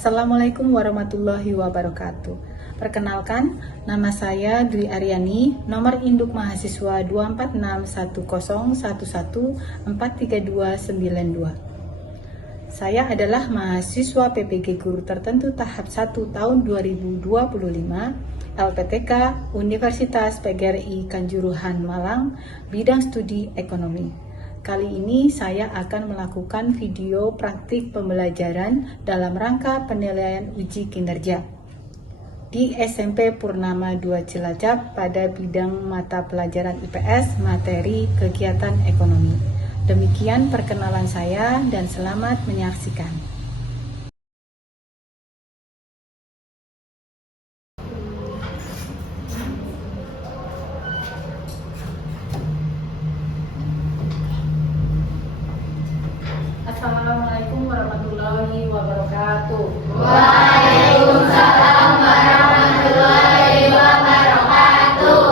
Assalamualaikum warahmatullahi wabarakatuh. Perkenalkan, nama saya Dwi Aryani, nomor induk mahasiswa 2461011433292. Saya adalah mahasiswa PPG Guru Tertentu tahap 1 tahun 2025, LPTK Universitas PGRI Kanjuruhan Malang, bidang studi ekonomi. Kali ini saya akan melakukan video praktik pembelajaran dalam rangka penilaian uji kinerja di SMP Purnama 2 Cilacap pada bidang mata pelajaran IPS materi kegiatan ekonomi. Demikian perkenalan saya dan selamat menyaksikan. Assalamualaikum warahmatullahi wabarakatuh. Waalaikumsalam warahmatullahi wabarakatuh.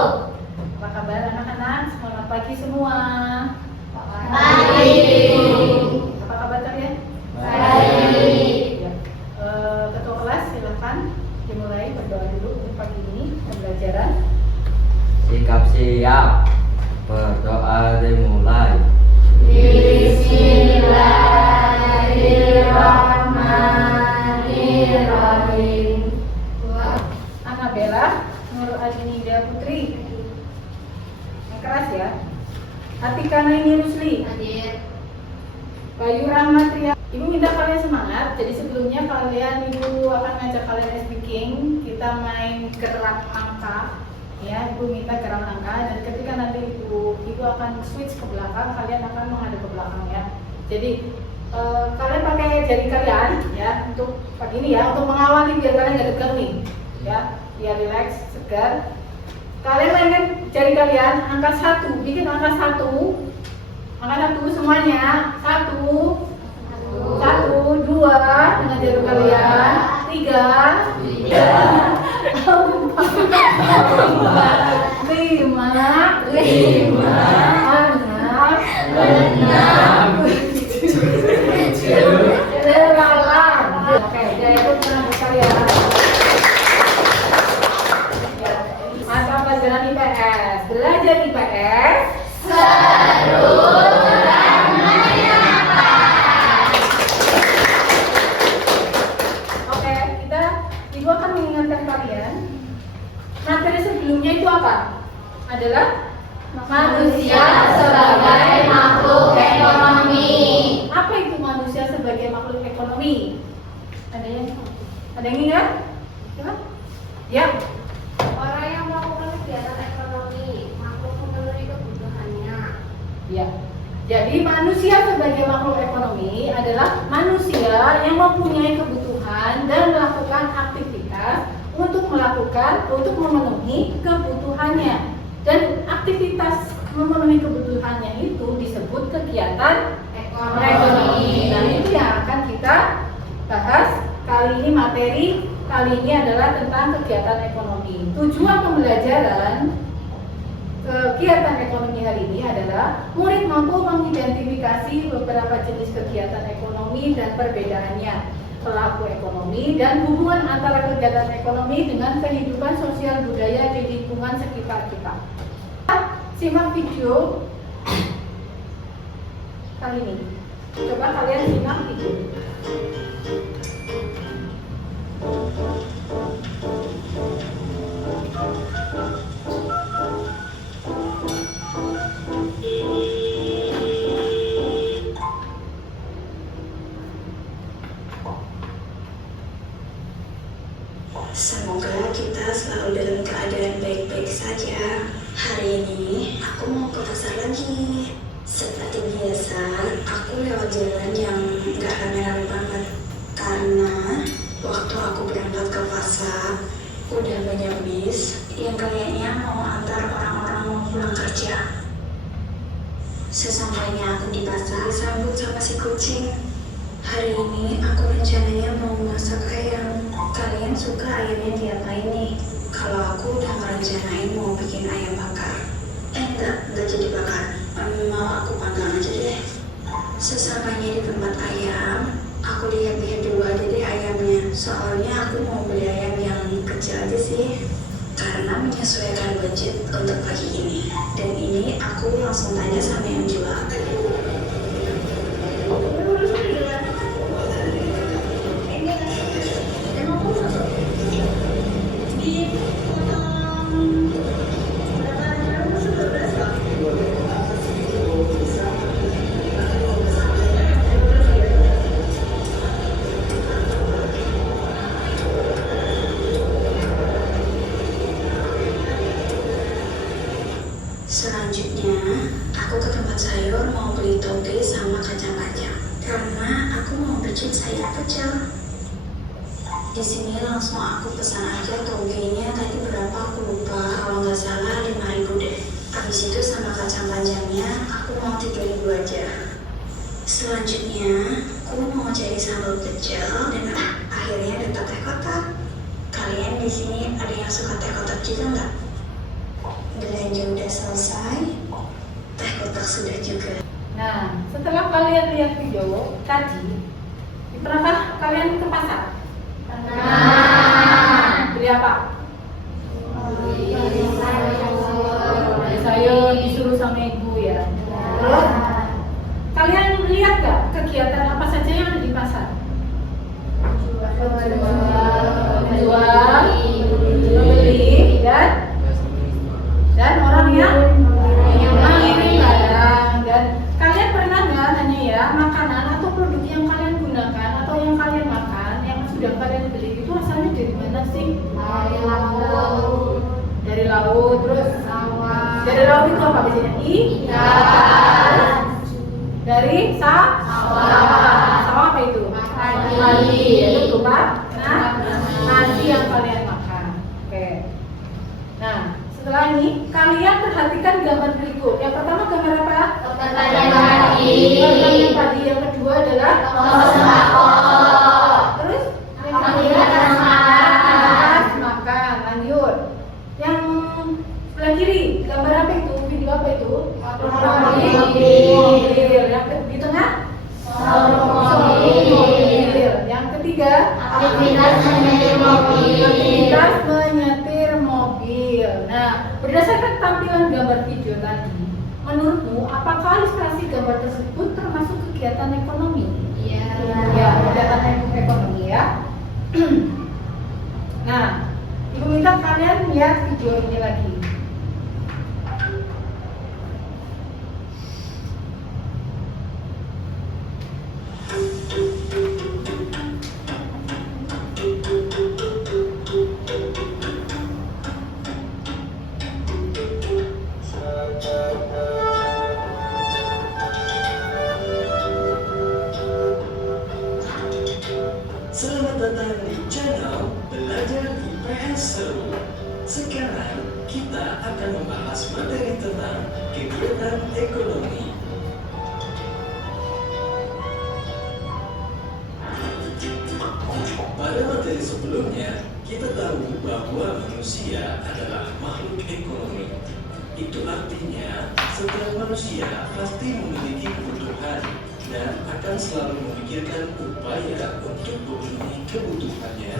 Apa kabar anak-anak? Selamat pagi semua. Pagi. Apa kabar kalian? Baik. Ya. Ketua kelas silakan dimulai berdoa dulu untuk pagi ini pembelajaran. Sikap siap, berdoa dimulai. Bismillahirrahmanirrahim. Anabella Nur Adinida Putri. Yang keras ya. Atika Naini Rusli. Hadir. Bayu Rahmatria. Ibu minta kalian semangat. Jadi sebelumnya Ibu akan ngajak kalian speaking. Kita main gerak angka. Ya, Ibu minta gerak angka dan ketika nanti Ibu akan switch ke belakang, kalian akan menghadap ke belakang ya. Jadi kalian pakai jari kalian ya untuk pagi ini ya, untuk mengawali biar kalian nggak tegang nih ya, biar relax, segar. Kalian mainkan jari kalian angka 1, bikin angka 1 semuanya. 1 2 dengan jari kalian, 3 Oke, jadi itu pernah berkarya. Mata pelajaran IPS, belajar IPS Seru dan menyenangkan. Oke, Ibu akan mengingatkan kalian materi sebelumnya itu apa? Adalah Manusia sebagai makhluk ekonomi. Apa itu manusia sebagai makhluk ekonomi? Ada yang ingat? Ya. Orang yang melakukan kegiatan ekonomi, makhluk memenuhi kebutuhannya. Ya. Jadi manusia sebagai makhluk ekonomi adalah manusia yang mempunyai kebutuhan dan melakukan aktivitas untuk memenuhi kebutuhannya. Dan aktivitas memenuhi kebutuhannya itu disebut kegiatan ekonomi. Nah, itu yang akan kita bahas kali ini. Materi kali ini adalah tentang kegiatan ekonomi. Tujuan pembelajaran kegiatan ekonomi hari ini adalah murid mampu mengidentifikasi beberapa jenis kegiatan ekonomi dan perbedaannya, pelaku ekonomi, dan hubungan antara kegiatan ekonomi dengan kehidupan sosial budaya di lingkungan sekitar kita. Simak video kali ini. Coba kalian simak video. Semoga kita selalu dalam keadaan baik-baik saja. Hari ini aku mau ke pasar lagi. Seperti biasa, aku lewat jalan yang gak rame-rame banget. Karena waktu aku berangkat ke pasar, udah banyak bis yang kayaknya mau antar orang-orang mau pulang kerja. Sesampainya aku di pasar, disambut sama si kucing. Hari ini aku rencananya mau masak ayam. Kalian suka ayamnya diapain nih? Kalau aku udah ngerencanain mau bikin ayam bakar. Enggak jadi bakar. Mau aku panggang aja deh. Sesampainya di tempat ayam, Aku lihat-lihat dulu aja deh ayamnya. Soalnya aku mau beli ayam yang kecil aja sih. Karena menyesuaikan budget untuk pagi ini. Dan ini aku langsung tanya sama yang jual. Selanjutnya, aku ke tempat sayur mau beli toge sama kacang panjang. Karena aku mau bikin sayur pecel. Di sini langsung aku pesan aja togenya, tadi berapa aku lupa. Kalau nggak salah 5.000 deh. Habis itu sama kacang panjangnya aku mau 3.000 aja. Selanjutnya, aku mau cari sambal pecel dan akhirnya dapat teh kotak. Kalian di sini ada yang suka teh kotak juga nggak? Belanja udah selesai, teh kotak sudah juga. Nah, setelah kalian lihat video tadi, pernahkah kalian ke pasar? Pernah. Beli apa? Beli sayur, disuruh sama ibu ya. Terus, kalian lihat gak kegiatan apa saja yang ada di pasar? Menjual, membeli, dan orang yang mengirim barang. Dan kalian pernah nggak nanya ya, makanan atau produk yang kalian gunakan atau yang kalian makan, yang sudah kalian beli itu asalnya dari mana sih? Dari laut. Dari laut, terus dari laut itu apa biasanya? Ikan. Dari sawah apa itu? Padi. Itu berupa nasi yang kalian makan. Oke. Nah, setelah ini kalian perhatikan gambar berikut. Yang pertama gambar apa? Pertanyaan padi. Pertanyaan padi. Yang kedua adalah sembako. Terus Aktivitas makan. makan. Lanjut. Yang sebelah kiri gambar apa itu? Video apa itu? Mobil. Yang di tengah? Mobil. Yang ketiga? Aktivitas menyetir mobil. Aktivitas menyetir mobil. Nah, berdasarkan tampilan gambar video tadi, menurutmu apakah ilustrasi gambar tersebut termasuk kegiatan ekonomi? Iya. Ya, kegiatan ekonomi ya. Nah, ibu minta kalian lihat video ini lagi. Selamat datang di channel Belajar IPS Seru. Sekarang kita akan membahas materi tentang kegiatan ekonomi. Pada materi sebelumnya, kita tahu bahwa manusia adalah makhluk ekonomi. Itu artinya setiap manusia pasti memiliki kebutuhan dan akan selalu memikirkan upaya untuk memenuhi kebutuhannya.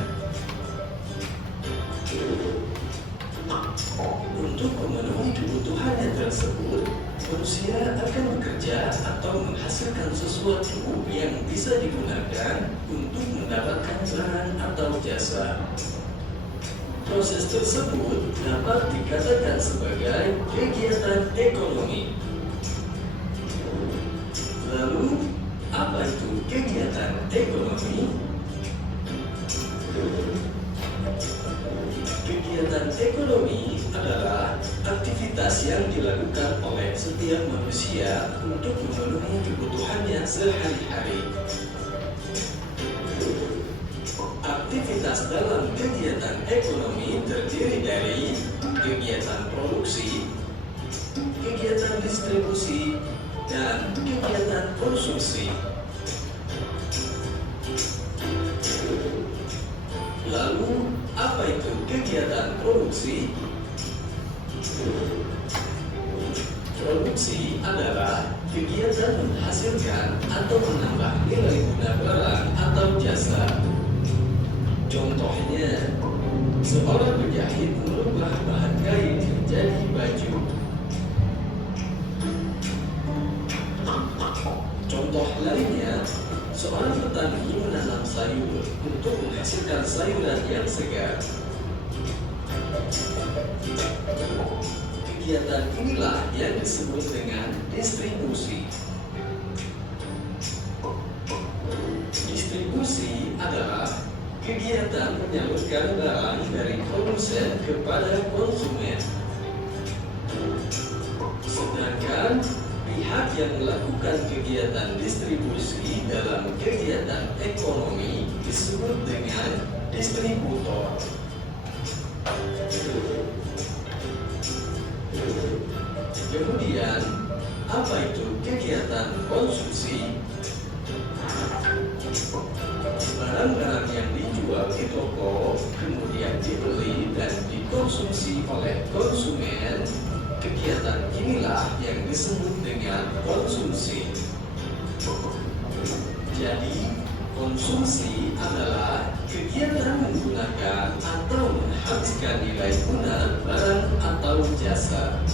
Untuk memenuhi kebutuhannya tersebut, manusia akan bekerja atau menghasilkan sesuatu yang bisa digunakan untuk mendapatkan barang atau jasa. Proses tersebut dapat dikatakan sebagai kegiatan ekonomi. Lalu, apa itu kegiatan ekonomi? Kegiatan ekonomi adalah aktivitas yang dilakukan oleh setiap manusia untuk memenuhi kebutuhannya sehari-hari. Aktivitas dalam kegiatan ekonomi terdiri dari kegiatan produksi, kegiatan distribusi, dan kegiatan konsumsi. Lalu, apa itu kegiatan produksi? Produksi adalah kegiatan menghasilkan atau menambah nilai guna barang atau jasa. Contohnya, seorang penjahit merubah bahan kain menjadi baju. Contoh lainnya, seorang petani menanam sayur untuk menghasilkan sayuran yang segar. Kegiatan inilah yang disebut dengan distribusi. Distribusi adalah kegiatan menyalurkan barang dari produsen kepada konsumen. Sedangkan pihak yang melakukan kegiatan distribusi dalam kegiatan ekonomi disebut dengan distributor. Kemudian, apa itu kegiatan konsumsi? Barang-barang yang dijual di toko, kemudian dibeli dan dikonsumsi oleh konsumen, kegiatan inilah yang disebut dengan konsumsi. Jadi, konsumsi adalah kegiatan menggunakan atau menghabiskan nilai guna barang atau jasa.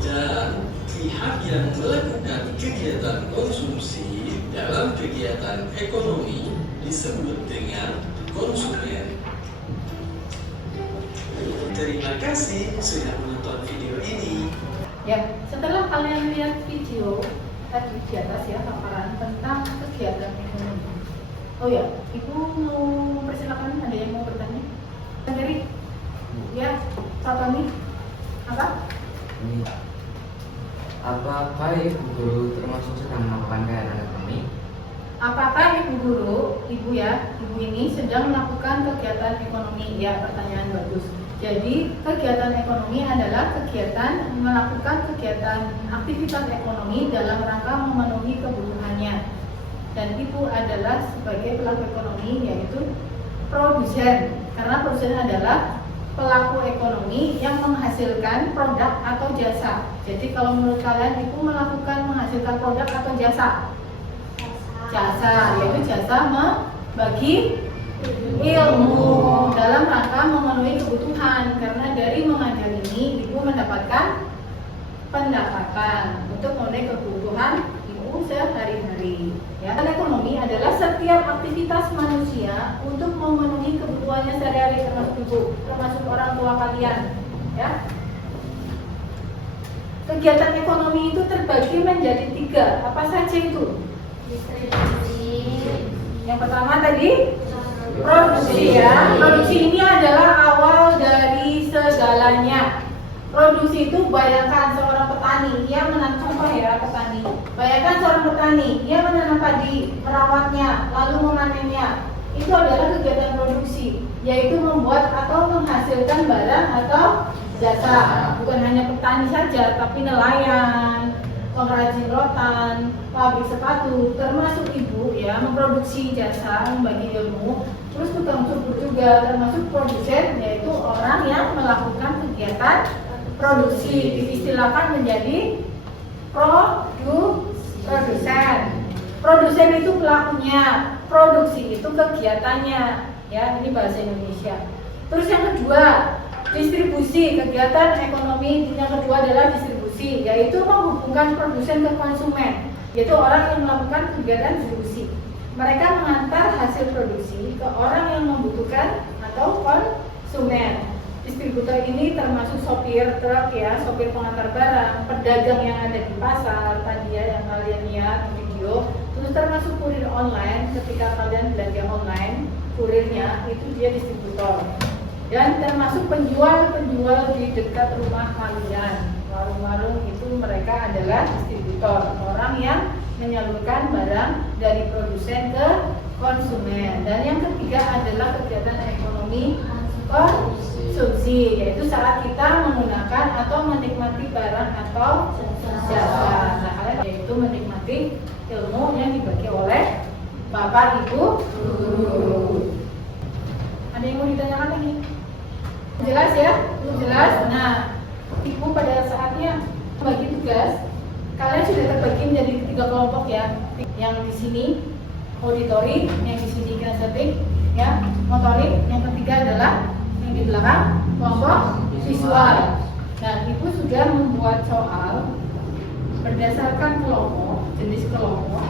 Dan pihak yang melakukan kegiatan konsumsi dalam kegiatan ekonomi disebut dengan konsumen. Terima kasih sudah menonton video ini. Ya, setelah kalian lihat video tadi di atas ya, paparan tentang kegiatan ekonomi. Oh ya, Ibu mau persilakan, ada yang mau bertanya? Sendiri? Ya, Pak Tony. Apa? Ini, apakah Ibu Guru termasuk sedang melakukan kegiatan ekonomi? Apakah Ibu Guru, Ibu ya, Ibu ini sedang melakukan kegiatan ekonomi? Ya, pertanyaan bagus. Jadi, kegiatan ekonomi adalah kegiatan melakukan kegiatan aktivitas ekonomi dalam rangka memenuhi kebutuhannya. Dan Ibu adalah sebagai pelaku ekonomi, yaitu produsen. Karena produsen adalah pelaku ekonomi yang menghasilkan produk atau jasa. Jadi kalau menurut kalian Ibu menghasilkan produk atau jasa? Jasa, yaitu jasa membagi ilmu dalam rangka memenuhi kebutuhan. Karena dari mengajar ini Ibu mendapatkan pendapatan untuk memenuhi kebutuhan Ibu sehari-hari. Ya, ekonomi adalah setiap aktivitas manusia untuk memenuhi kebutuhannya sehari-hari, termasuk Ibu, termasuk orang tua kalian. Ya. Kegiatan ekonomi itu terbagi menjadi 3. Apa saja itu? Distribusi. Yang pertama tadi produksi ya. Produksi ini adalah awal dari segalanya. Produksi itu bayangkan seorang petani, dia menanam contoh ya petani. Bayangkan seorang petani, dia menanam padi, merawatnya, lalu memanennya. Itu adalah kegiatan produksi, yaitu membuat atau menghasilkan barang atau jasa. Bukan hanya petani saja, tapi nelayan, pengrajin rotan, pabrik sepatu, termasuk Ibu ya, memproduksi jasa, membagi ilmu. Terus tukang cukur juga termasuk produsen, yaitu orang yang melakukan kegiatan produksi, diistilahkan menjadi produsen. Produsen itu pelakunya, produksi itu kegiatannya, ya ini bahasa Indonesia. Terus yang kedua, distribusi, kegiatan ekonomi yang kedua adalah distribusi, yaitu menghubungkan produsen ke konsumen, yaitu orang yang melakukan kegiatan distribusi. Mereka mengantar hasil produksi ke orang yang membutuhkan atau konsumen. Distributor ini termasuk sopir truk ya, sopir pengantar barang, pedagang yang ada di pasar tadi ya yang kalian lihat di video. Terus termasuk kurir online, ketika kalian belanja online, kurirnya itu dia distributor. Dan termasuk penjual-penjual di dekat rumah kalian, warung-warung itu mereka adalah distributor, orang yang menyalurkan barang dari produsen ke konsumen. Dan yang ketiga adalah kegiatan ekonomi konsumsi, yaitu saat kita menggunakan atau menikmati barang atau jasa. Nah, kalian yaitu menikmati ilmu yang dibagi oleh Bapak Ibu guru. Ada yang mau ditanyakan lagi? Jelas ya? Jelas. Nah, Ibu pada saatnya tugas, kalian sudah terbagi menjadi 3 kelompok ya. Yang di sini auditory, yang di sini kinestetik, ya, motorik. Yang ketiga adalah yang di belakang kelompok visual. Nah, ibu sudah membuat soal berdasarkan kelompok, jenis kelompok.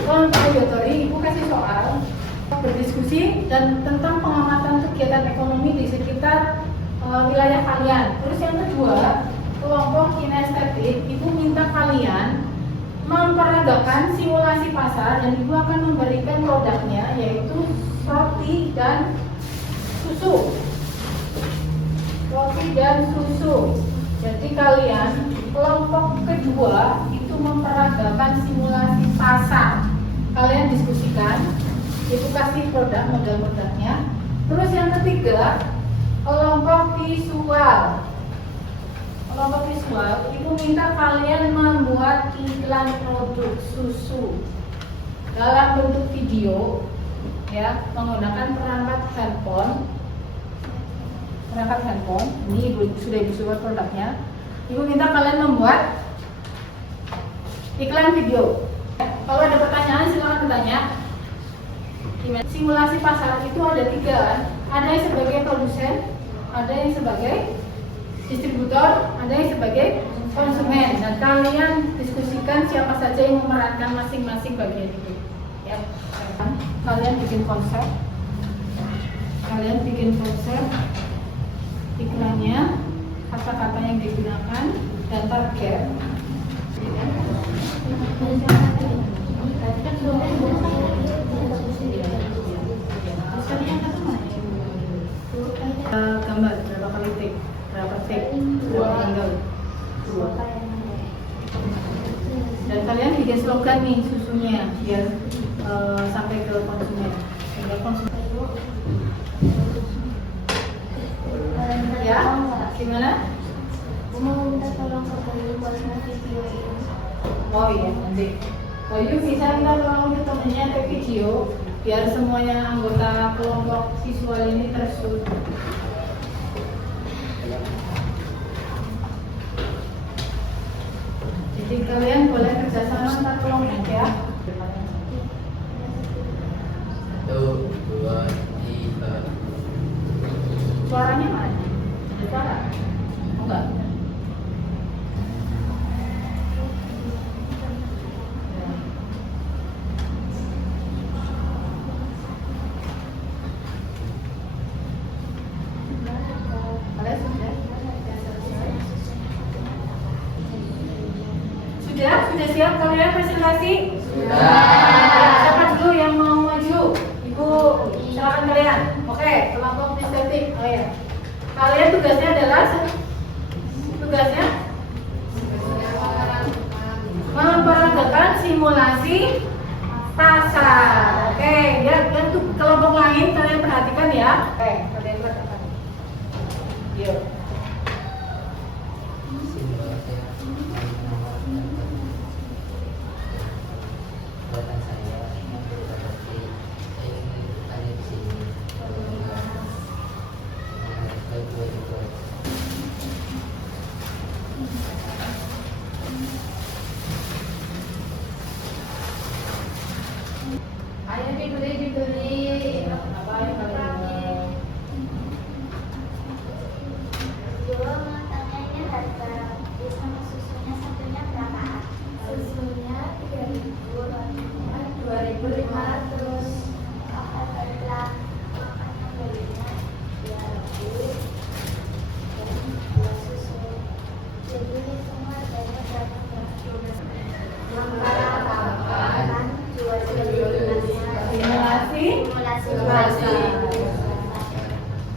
Kelompok auditory, ibu kasih soal berdiskusi dan tentang pengamatan kegiatan ekonomi di sekitar wilayah kalian. Terus yang kedua, kelompok kinestetik, ibu minta kalian memperagakan simulasi pasar dan ibu akan memberikan produknya yaitu roti dan susu. Roti dan susu. Jadi kalian kelompok kedua itu memperagakan simulasi pasar. Kalian diskusikan, ibu kasih produk modal-modalnya. Terus yang ketiga, kelompok visual. Kelompok visual, ibu minta kalian membuat iklan produk susu dalam bentuk video, ya, menggunakan perangkat handphone. Ini sudah ibu buat produknya. Ibu minta kalian membuat iklan video. Kalau ada pertanyaan silakan bertanya. Simulasi pasar itu ada 3, ada yang sebagai produsen, ada yang sebagai distributor, ada yang sebagai konsumen. Dan kalian diskusikan siapa saja yang memerankan masing-masing bagian itu. Ya, kalian bikin konsep, iklannya, kata-kata yang digunakan, dan target. Gambar berapa kali take, berapa take, berapa angle, 2. Dan kalian bikin slogan nih susunya biar sampai ke konsumen. Ya, gimana? Mau minta tolong ke Bayu buat video ini. Oh iya, nanti Bayu bisa minta tolong ke temennya ke video biar semuanya anggota kelompok visual ini tersud. Jadi kalian boleh kerjasama antar kelompok ya. 1, 2, 3. Suaranya mana? Ada suara? Oh enggak. Sudah siap kalian presentasi? Sudah. Siapa dulu yang mau maju? Ibu, silakan kalian. Oke, kelompok estetik. Oh ya. Kalian tugasnya adalah memperagakan simulasi pasar. Oke, ya untuk kelompok lain kalian perhatikan ya. Oke, kalian perhatikan. Yuk. Buatan saya yang seperti ini ada di sini. Ayo dibeli. Apa yang kalian? Jual matangnya harga sama susunya satunya berapa? Susunya 3.000, rotinya 2.500. Harga makanan belinya 2.000 dan 2 susu. Jadi semua harganya berapa? Makanan jual Simulasi pasar.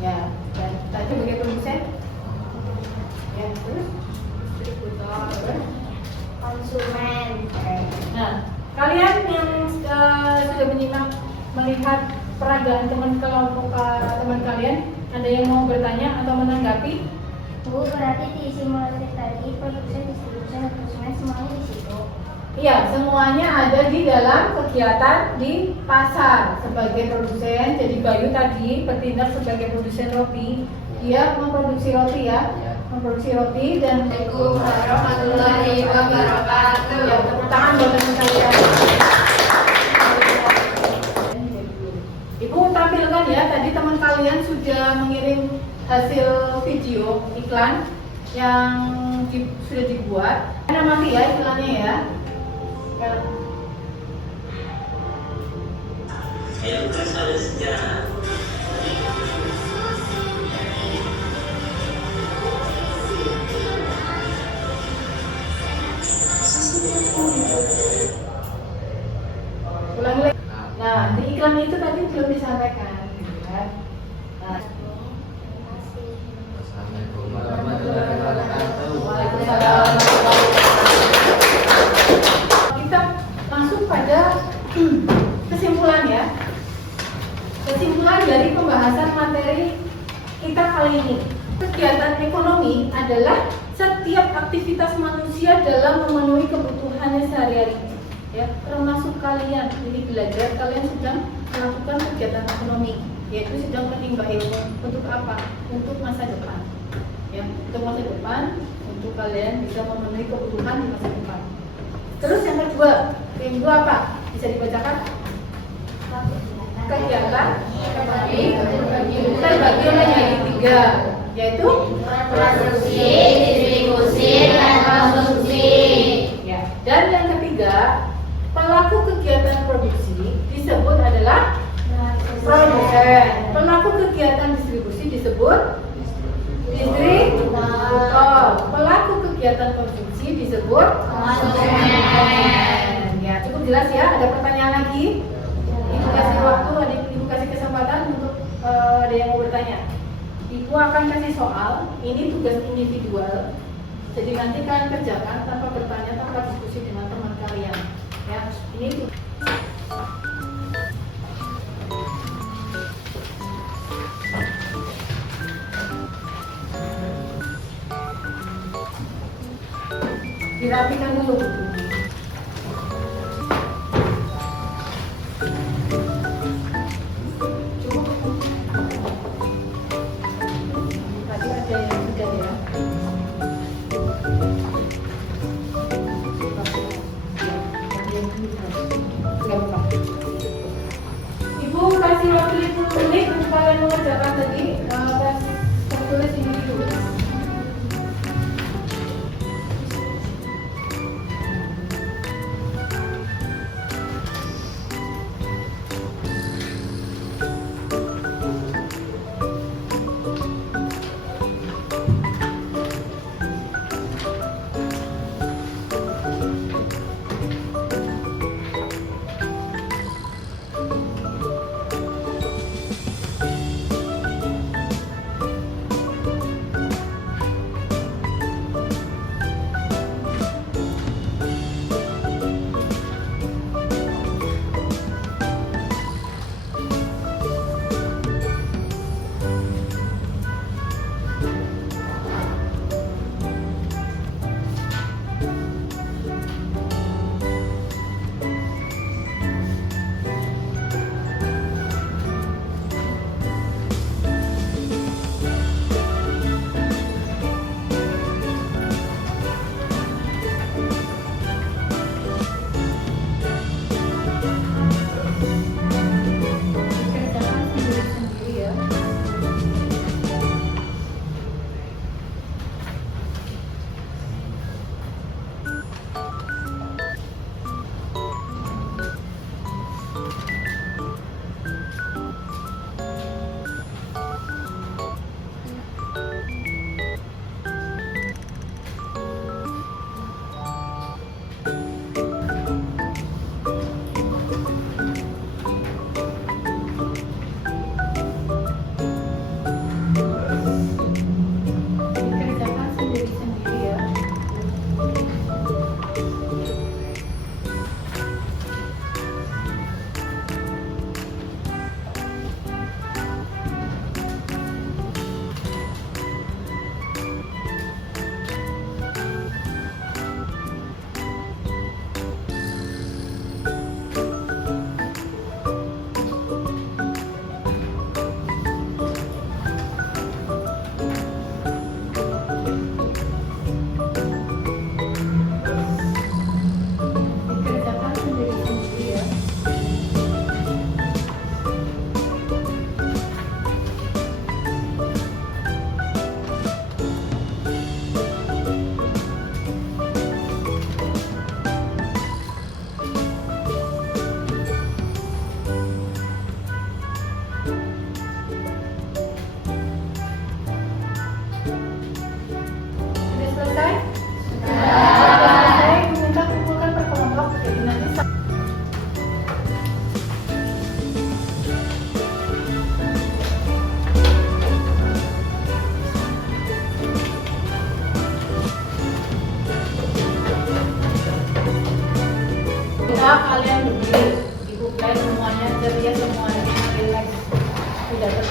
ya, dan tadi sebagai produsen ya, terus Konsumen. nah kalian yang sudah menyimak melihat peragaan teman kalian, ada yang mau bertanya atau menanggapi? Bu, berarti di simulasi tadi produsen, distribusi, dan konsumen semuanya di situ. Iya, semuanya ada di dalam kegiatan di pasar sebagai produsen. Jadi Bayu tadi bertindak sebagai produsen roti, dia memproduksi roti ya, Ya. memproduksi roti dan Assalamualaikum warahmatullahi wabarakatuh. ya, tepuk tangan buat teman kalian. Ibu tampilkan ya, tadi teman kalian sudah mengirim hasil video iklan yang sudah dibuat. Ada mati ya iklannya ya. Mayoritas ada sejarah. Ulang lagi. Nah, di iklan itu tadi belum disampaikan, gitu kan? Nah, Assalamualaikum warahmatullahi wabarakatuh. Waalaikumsalam warahmatullahi wabarakatuh. Kita masuk pada kesimpulan ya. Kesimpulan dari pembahasan materi kita kali ini. Kegiatan ekonomi adalah setiap aktivitas manusia dalam memenuhi kebutuhannya sehari-hari. Ya, termasuk kalian ini belajar, kalian sedang melakukan kegiatan ekonomi, yaitu sedang menimba ilmu. Untuk apa? Untuk masa depan. Ya, untuk masa depan, untuk kalian bisa memenuhi kebutuhan di masa depan. Terus yang kedua apa? Bisa dibacakan? Kegiatan ekonomi terbagi menjadi 3, yaitu Produksi, distribusi, dan konsumsi. ya. Dan yang ketiga, pelaku kegiatan produksi disebut adalah produsen. Pelaku kegiatan distribusi disebut distributor. Pelaku kegiatan konsumsi disebut konsumen. Ya, cukup jelas ya. Ada pertanyaan lagi? Ibu kasih waktu, ibu kasih kesempatan untuk ada yang mau bertanya. Ibu akan kasih soal. Ini tugas individual. Jadi nanti kalian kerjakan tanpa bertanya, tanpa diskusi dengan teman kalian. Ya, ini dirapikan dulu. Cukup. Tadi ada yang sudah ya. Ibu kasih waktu 50 menit untuk kalian mengerjakan tadi tulis ini dulu.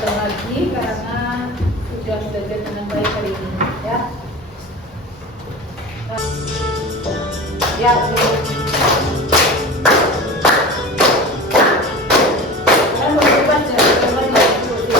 datang lagi karena sudah belajar dengan baik hari ini, ya. Ya, kalian berubah dari teman yang ikuti.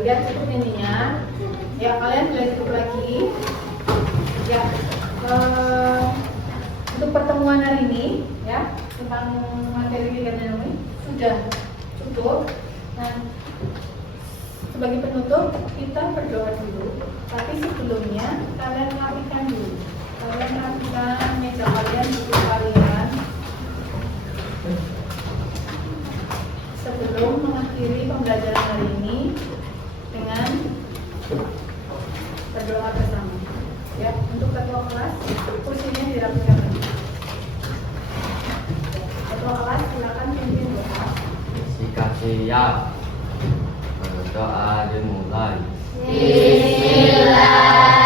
Udah cukup ininya. Ya, kalian boleh cukup lagi. Ya, untuk pertemuan hari ini, ya, tentang materi ekonomi sudah cukup. Nah, sebagai penutup kita berdoa dulu. Tapi sebelumnya kalian rapikan dulu. Kalian rapikan meja kalian, buku kalian. Sebelum mengakhiri pembelajaran hari ini dengan berdoa bersama. Ya, untuk ketua kelas kursinya dirapikan lagi. Ketua kelas silakan pimpin doa. Sikap siap. Berdoa dimulai. Bismillah.